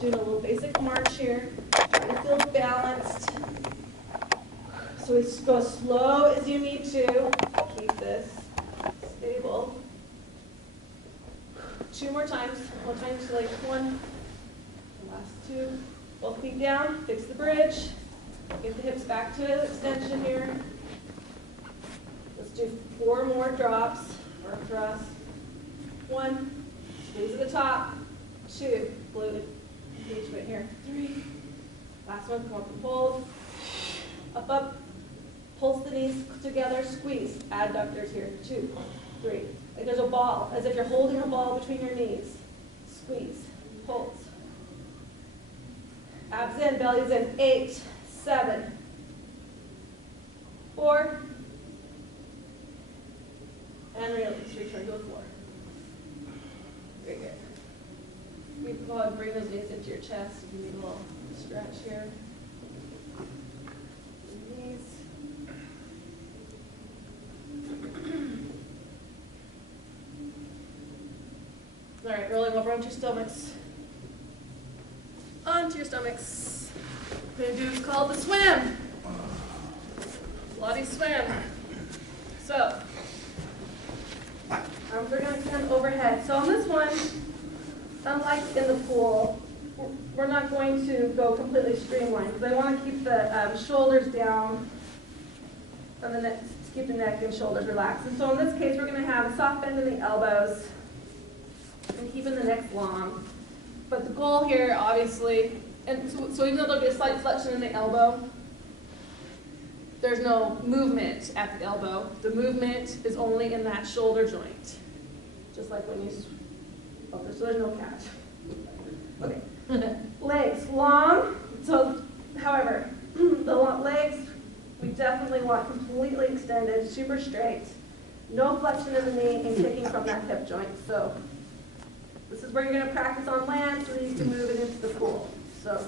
Doing a little basic march here, trying to feel balanced. So we go as slow as you need to. Keep this stable. 2 more times. One time to like 1. The last 2. Both feet down. Fix the bridge. Get the hips back to extension here. Let's do 4 more drops or thrusts. 1. Squeeze at the top. 2. Glute engagement here. 3. Last one. Come up and hold. Up, up. Pulse the knees together. Squeeze. Adductors here. 2, 3. Like there's a ball, as if you're holding a ball between your knees. Squeeze. Pulse. Abs in, belly's in. 8, 7, 4, and release. Return to the floor. Very good. You can go ahead and bring those knees into your chest. Give me a little stretch here. Knees. All right, rolling over onto your stomachs. Onto your stomachs. What we're going to do is called the swim. Bloody swim. So, arms are going to extend overhead. So on this one, unlike in the pool, we're not going to go completely streamlined because I want to keep the shoulders down and the neck, to keep the neck and shoulders relaxed. And so in this case, we're going to have a soft bend in the elbows and keeping the neck long. But the goal here, obviously, and so even though there'll be a slight flexion in the elbow, there's no movement at the elbow. The movement is only in that shoulder joint, just like when you, so there's no catch. Okay, legs long. So, however, the legs we definitely want completely extended, super straight, no flexion in the knee, and kicking from that hip joint. So. This is where you're going to practice on land so that you can move it into the pool. So,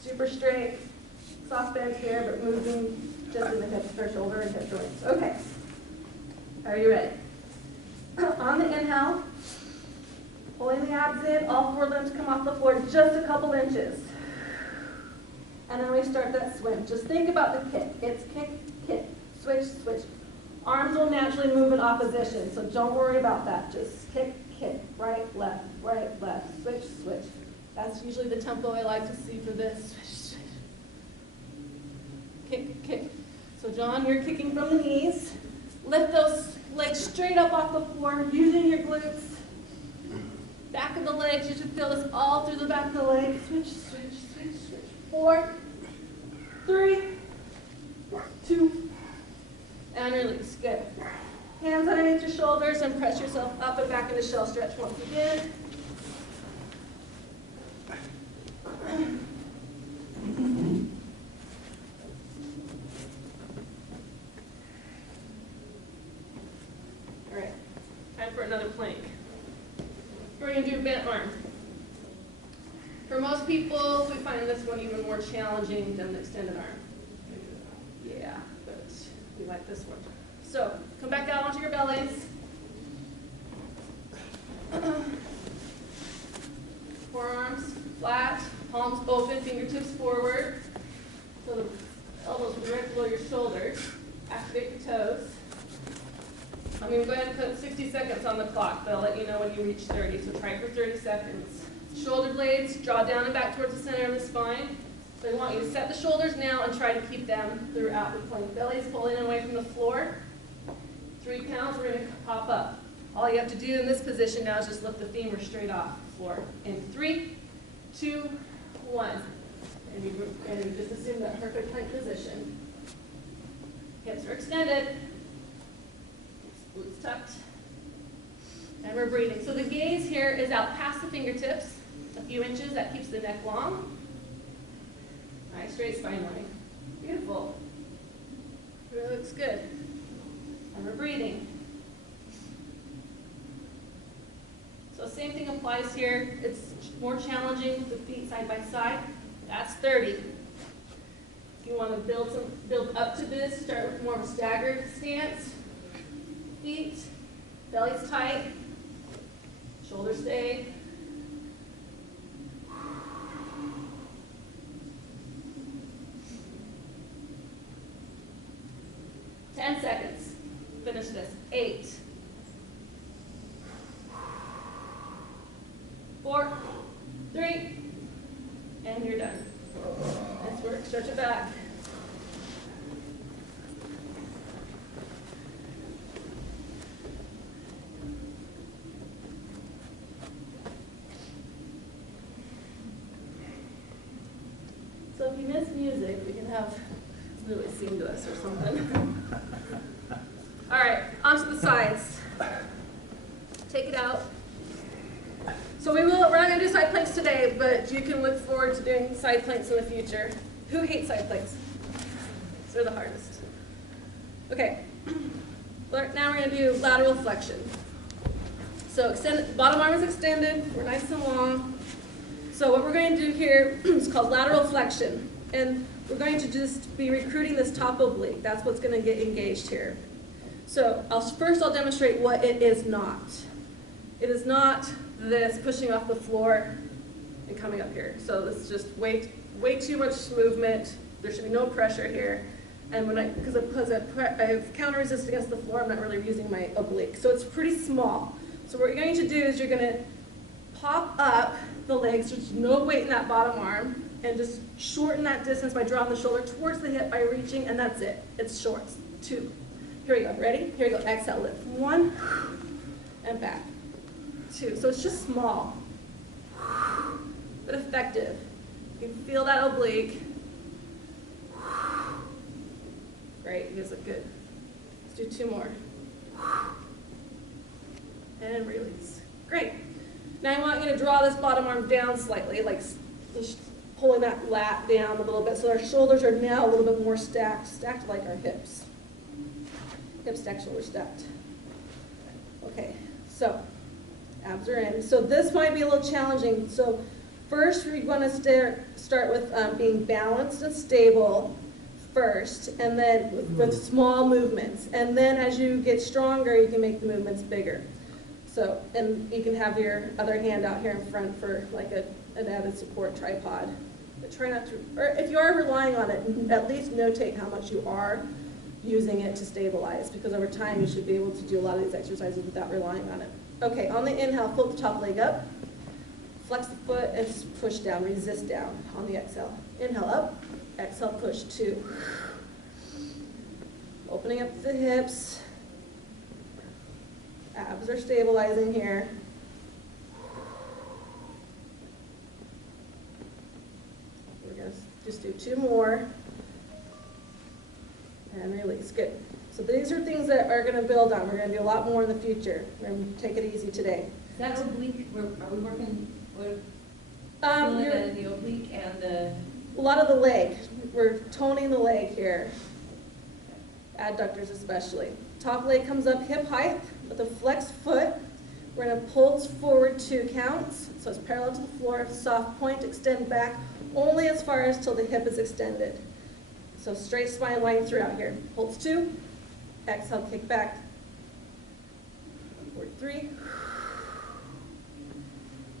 super straight, soft bend here, but moving just in the hips or shoulder and hip joints. Okay. Are you ready? On the inhale, pulling the abs in, all 4 limbs come off the floor just a couple inches. And then we start that swim. Just think about the kick. It's kick, kick, switch, switch. Arms will naturally move in opposition, so don't worry about that. Just kick, kick, right, left, switch, switch. That's usually the tempo I like to see for this. Switch, switch. Kick, kick. So John, you're kicking from the knees. Lift those legs straight up off the floor, using your glutes. Back of the legs, you should feel this all through the back of the leg. Switch, switch, switch, switch. 4, 3, 2, and release. Good. Hands underneath your shoulders and press yourself up and back into shell stretch once again. All right, time for another plank. We're going to do bent arm. For most people, we find this one even more challenging than the extended arm. Yeah, but we like this one. So, come back out onto your bellies. Forearms flat, palms open, fingertips forward. So the elbows will be right below your shoulders. Activate the toes. I'm going to go ahead and put 60 seconds on the clock, but I'll let you know when you reach 30. So try for 30 seconds. Shoulder blades, draw down and back towards the center of the spine. So I want you to set the shoulders now and try to keep them throughout the plank. Belly's pulling away from the floor. 3 pounds, we're going to pop up. All you have to do in this position now is just lift the femur straight off the floor. In 3, 2, 1. And you just assume that perfect plank position. Hips are extended. Glutes tucked. And we're breathing. So the gaze here is out past the fingertips. A few inches, that keeps the neck long. Nice straight spine line. Beautiful. Really looks good. And we're breathing. Same thing applies here. It's more challenging with the feet side by side. That's 30. If you want to build up to this, start with more of a staggered stance. Feet, belly's tight, shoulders stay. Ten seconds. Finish this. 8, 4, 3, and you're done. Nice work. Stretch it back. So if you miss music, we can have Lily sing to us or something. All right, onto the sides. Take it out. So we're not going to do side planks today, but you can look forward to doing side planks in the future. Who hates side planks? They're the hardest. Okay, now we're going to do lateral flexion. So bottom arm is extended, we're nice and long. So what we're going to do here is called lateral flexion. And we're going to just be recruiting this top oblique. That's what's going to get engaged here. So first I'll demonstrate what it is not. It is not this pushing off the floor and coming up here. So this is just way too much movement. There should be no pressure here. And because I have counter resist against the floor, I'm not really using my oblique. So it's pretty small. So what you're going to do is you're going to pop up the legs, there's no weight in that bottom arm, and just shorten that distance by drawing the shoulder towards the hip by reaching, and that's it. It's short. 2. Here we go. Ready? Here we go. Exhale, lift. 1, and back. 2. So it's just small, but effective. You can feel that oblique. Great. You guys look good. Let's do 2 more. And release. Great. Now I want you to draw this bottom arm down slightly, like just pulling that lat down a little bit so our shoulders are now a little bit more stacked like our hips. Hip stacked, shoulder stacked. Okay, so abs are in. So this might be a little challenging. So first we're going to start with being balanced and stable first, and then with small movements. And then as you get stronger, you can make the movements bigger. So, and you can have your other hand out here in front for like an added support tripod. But try not to, or if you are relying on it, at least notate how much you are using it to stabilize, because over time you should be able to do a lot of these exercises without relying on it. Okay, on the inhale, float the top leg up, flex the foot and push down, resist down on the exhale. Inhale up, exhale, push 2. Opening up the hips. Abs are stabilizing here. We're going to just do 2 more. And release. Good. So these are things that are going to build on. We're going to do a lot more in the future. We're going to take it easy today. Is that oblique? Are we working? Feeling that in the oblique and the... A lot of the leg. We're toning the leg here. Adductors especially. Top leg comes up hip height with a flexed foot. We're going to pulse forward 2 counts. So it's parallel to the floor. Soft point, extend back only as far as till the hip is extended. So straight spine wide throughout here. Pulse 2. Exhale, kick back. Forward 3.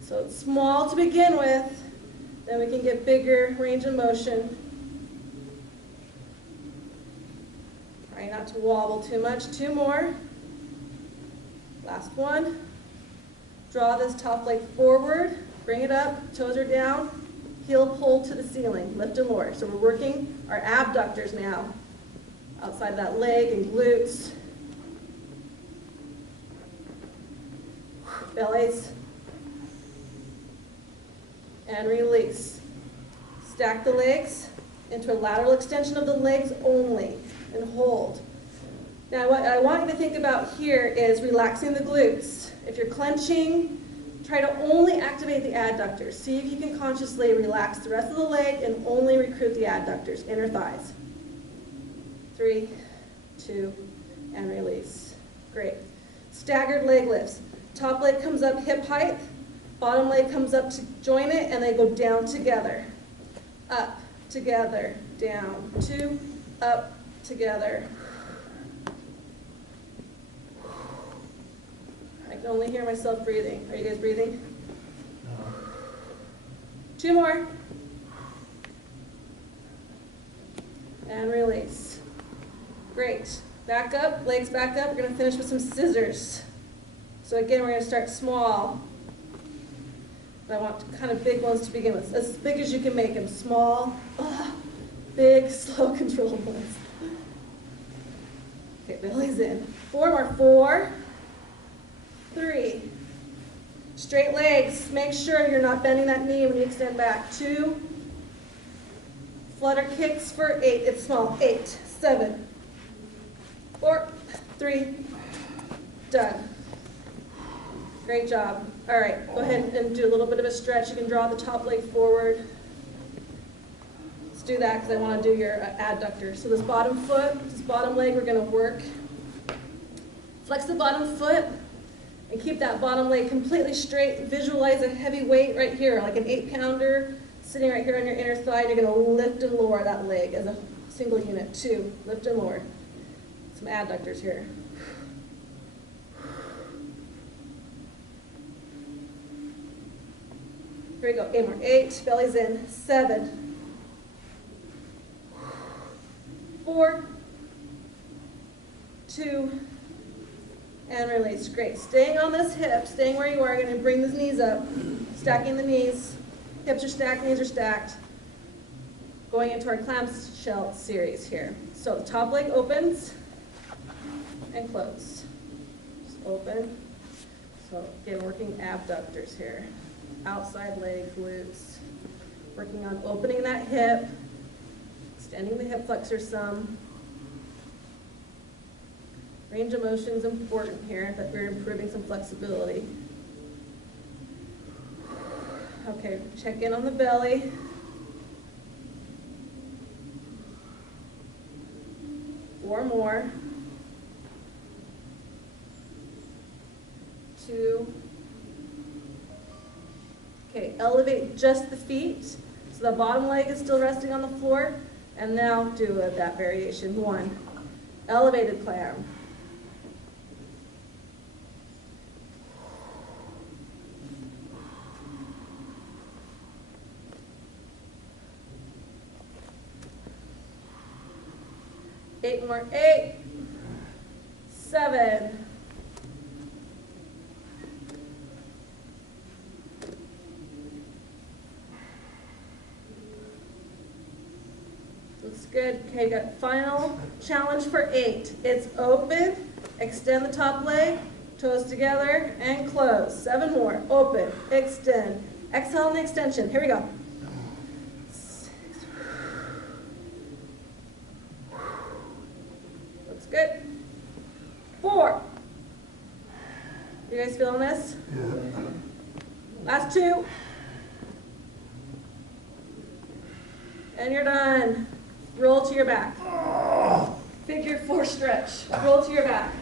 So it's small to begin with. Then we can get bigger range of motion. Try not to wobble too much. 2 more. Last one. Draw this top leg forward. Bring it up. Toes are down. Heel pull to the ceiling. Lift and lower. So we're working our abductors now. Outside of that leg and glutes. Bellies. And release. Stack the legs into a lateral extension of the legs only. And hold. Now what I want you to think about here is relaxing the glutes. If you're clenching, try to only activate the adductors. See if you can consciously relax the rest of the leg and only recruit the adductors, inner thighs. 3, 2, and release. Great. Staggered leg lifts. Top leg comes up hip height, Bottom leg comes up to join it, and they go down together. Up, together, down, 2, up, together. I can only hear myself breathing. Are you guys breathing? No. 2 more. And release. Great. Back up, legs back up. We're going to finish with some scissors. So again, we're going to start small. But I want kind of big ones to begin with. As big as you can make them. Small, big, slow, controlled ones. Okay, belly's in. 4 more. 4, 3. Straight legs. Make sure you're not bending that knee when you extend back. 2. Flutter kicks for 8. It's small. 8, 7, 4, 3. Done. Great job. All right, go ahead and do a little bit of a stretch. You can draw the top leg forward. Let's do that because I want to do your adductor. So this bottom foot, this bottom leg, we're going to work. Flex the bottom foot and keep that bottom leg completely straight. Visualize a heavy weight right here, like an 8-pounder sitting right here on your inner thigh. You're going to lift and lower that leg as a single unit. 2, lift and lower. Some adductors here. Here we go. 8 more. 8, belly's in. 7, 4, 2, and release. Great. Staying on this hip, staying where you are. You're going to bring the knees up, stacking the knees. Hips are stacked, knees are stacked. Going into our clamshell series here. So the top leg opens and close. Just open. So again, working abductors here. Outside leg glutes. Working on opening that hip, extending the hip flexor some. Range of motion is important here, that we're improving some flexibility. Okay, check in on the belly. Four more. 2. Okay, elevate just the feet. So the bottom leg is still resting on the floor. And now do that variation. 1. Elevated clam. Eight more. 8, 7, good. Okay, got final challenge for 8. It's open, extend the top leg, toes together, and close. 7 more. Open, extend. Exhale in the extension. Here we go. 6. Looks good. 4. You guys feeling this? Yeah. Last 2. And you're done. Roll to your back. Figure 4 stretch. Roll to your back.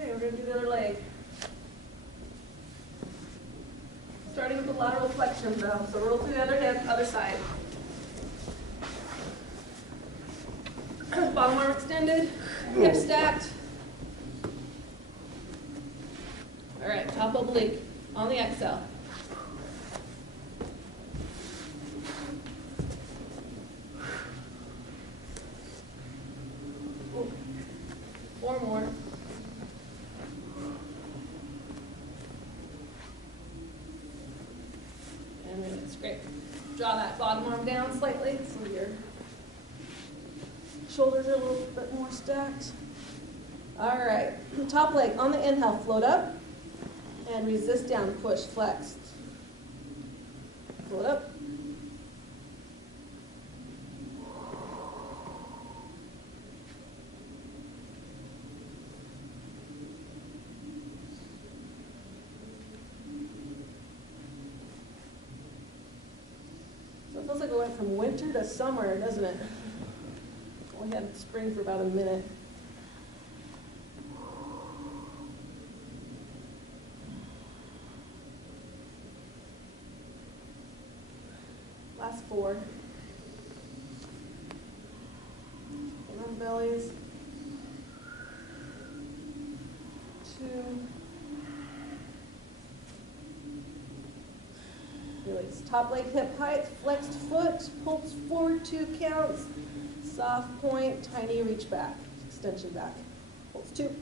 We're going to do the other leg. Starting with the lateral flexion though. So roll to the other hip, other side. Bottom arm extended, hip stacked. All right, top oblique on the exhale. Ooh. 4 more. Great. Draw that bottom arm down slightly so your shoulders are a little bit more stacked. All right. Top leg on the inhale, float up and resist down, push, flex. Float up, looks like it went from winter to summer, doesn't it? We had spring for about a minute. Last 4. And on bellies. 2. Release. Top leg hip height, flexed foot, pulse forward 2 counts. Soft point, tiny reach back, extension back. Pulse 2.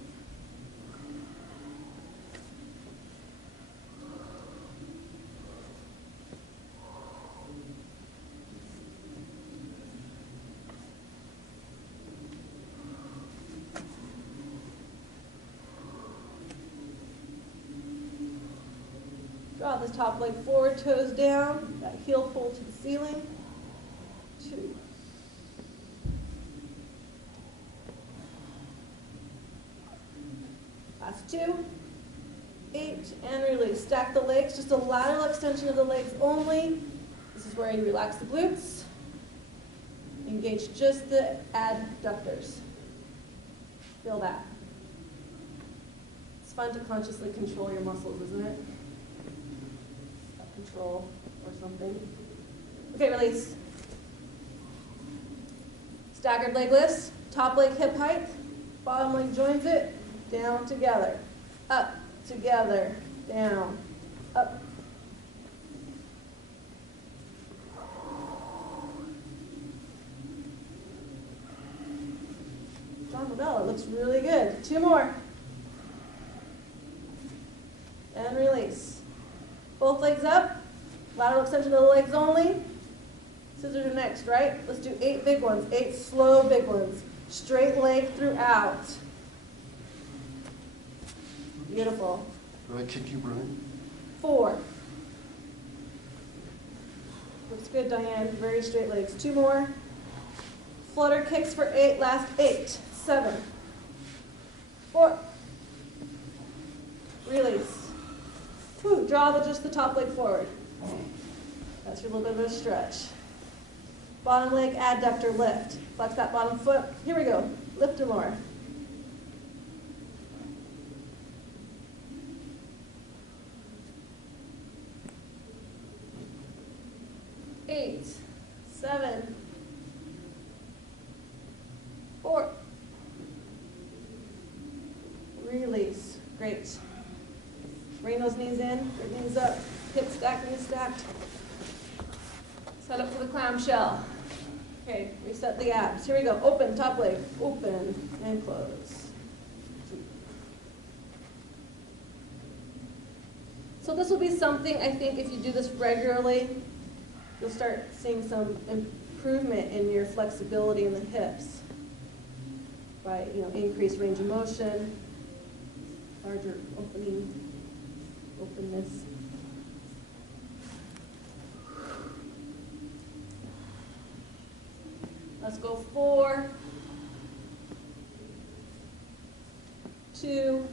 Draw this top leg forward, toes down, that heel pull to the ceiling. 2. Last 2. 8, and release. Stack the legs, just a lateral extension of the legs only. This is where you relax the glutes. Engage just the adductors. Feel that. It's fun to consciously control your muscles, isn't it? Control or something. Okay, release. Staggered leg lifts. Top leg hip height. Bottom leg joins it. Down together. Up together. Down. Up. John Lavelle, it looks really good. 2 more. And release. Both legs up. Lateral extension of the legs only. Scissors are next, right? Let's do 8 big ones. 8 slow big ones. Straight leg throughout. Beautiful. Do I kick you, Brian? 4. Looks good, Diane. Very straight legs. 2 more. Flutter kicks for 8. Last 8. 7. 4. Release. Whew, draw just the top leg forward. That's your little bit of a stretch. Bottom leg adductor lift. Flex that bottom foot. Here we go. Lift and more. Eight, 7, 4. Release. Great. Bring those knees in, bring knees up, hips stacked, knees stacked. Set up for the clamshell. Okay, reset the abs. Here we go. Open, top leg. Open and close. So this will be something, I think, if you do this regularly, you'll start seeing some improvement in your flexibility in the hips by, increased range of motion, larger openness. Let's go 4, 2,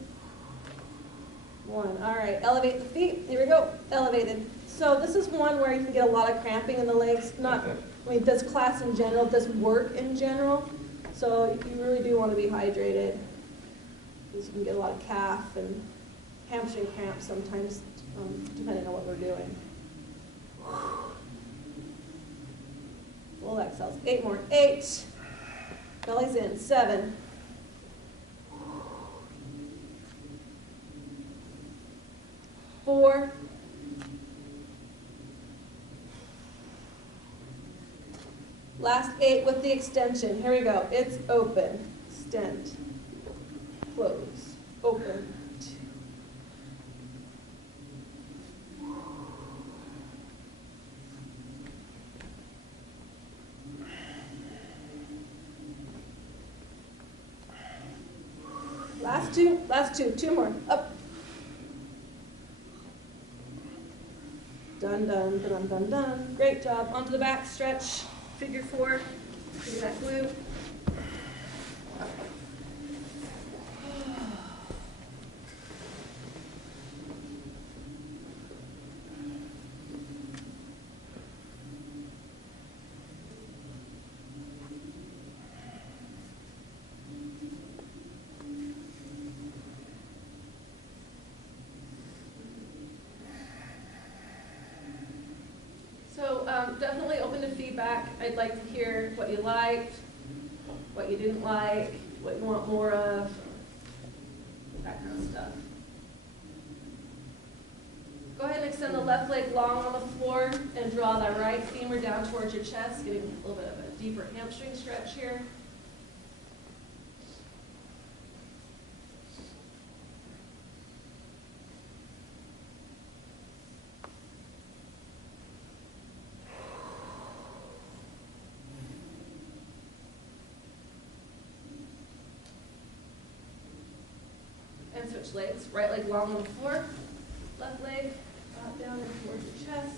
1. All right, elevate the feet. Here we go, elevated. So this is one where you can get a lot of cramping in the legs. This class in general, does work in general. So you really do want to be hydrated, because you can get a lot of calf and hamstring cramps sometimes, depending on what we're doing. Full exhales. 8 more. 8. Belly's in. 7. 4. Last 8 with the extension. Here we go. It's open. Extend. Close. Open. Last two, 2 more, up. Done, done, done, done, done. Great job. Onto the back, stretch, figure 4, figure that glute. Definitely open to feedback. I'd like to hear what you liked, what you didn't like, what you want more of, that kind of stuff. Go ahead and extend the left leg long on the floor and draw that right femur down towards your chest, getting a little bit of a deeper hamstring stretch here. And switch legs. Right leg long on the floor, left leg down and towards your chest.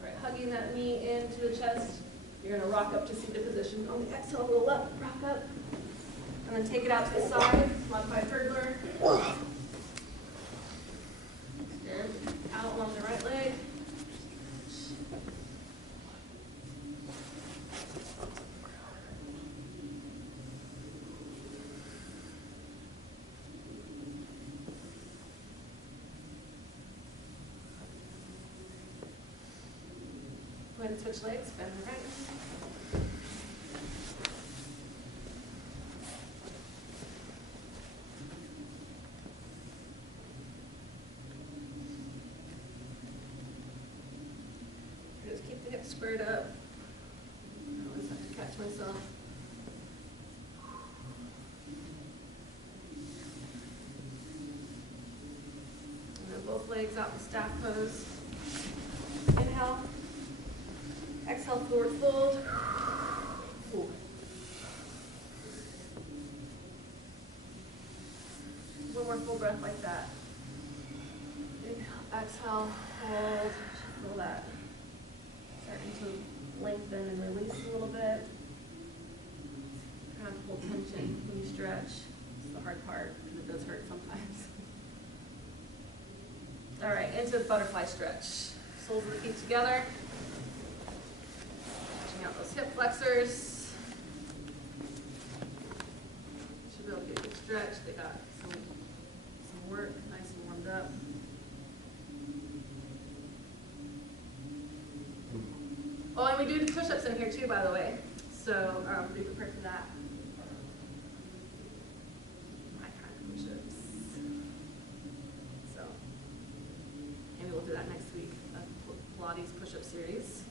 All right, hugging that knee into the chest. You're going to rock up to seated position. On the exhale, roll up, rock up. And then take it out to the side, modified hurdler. Extend out along the right leg. Go ahead and switch legs, bend the right. Squared up. I always have to catch myself. And then both legs out in staff pose. Inhale. Exhale, forward fold. Ooh. One more full breath like that. Inhale, exhale, hold. Feel that. Starting to lengthen and release a little bit. Kind of hold tension when you stretch. It's the hard part because it does hurt sometimes. All right, into the butterfly stretch. Soles of the feet together. Stretching out those hip flexors. Should be able to get a good stretch. They got some work, nice and warmed up. Oh, and we do push-ups in here too, by the way. So be prepared for that. My kind of push-ups. So maybe we'll do that next week. A Pilates push-up series.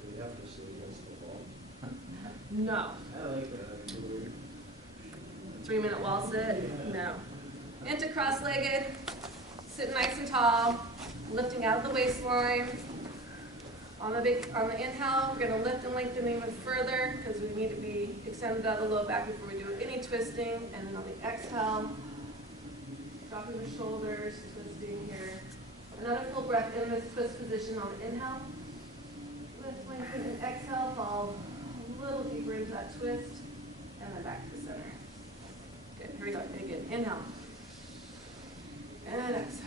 Do we have to sit against the wall? No. I like that. 3-minute wall sit? No. Into cross-legged. Sit nice and tall. Lifting out of the waistline. On the inhale, we're going to lift and lengthen even further because we need to be extended out of the low back before we do any twisting. And then on the exhale, dropping the shoulders, twisting here. Another full breath in this twist position on the inhale. Lift, lengthen, and exhale. Fall a little deeper into that twist. And then back to the center. Good. Here we go. Again. Inhale. And exhale.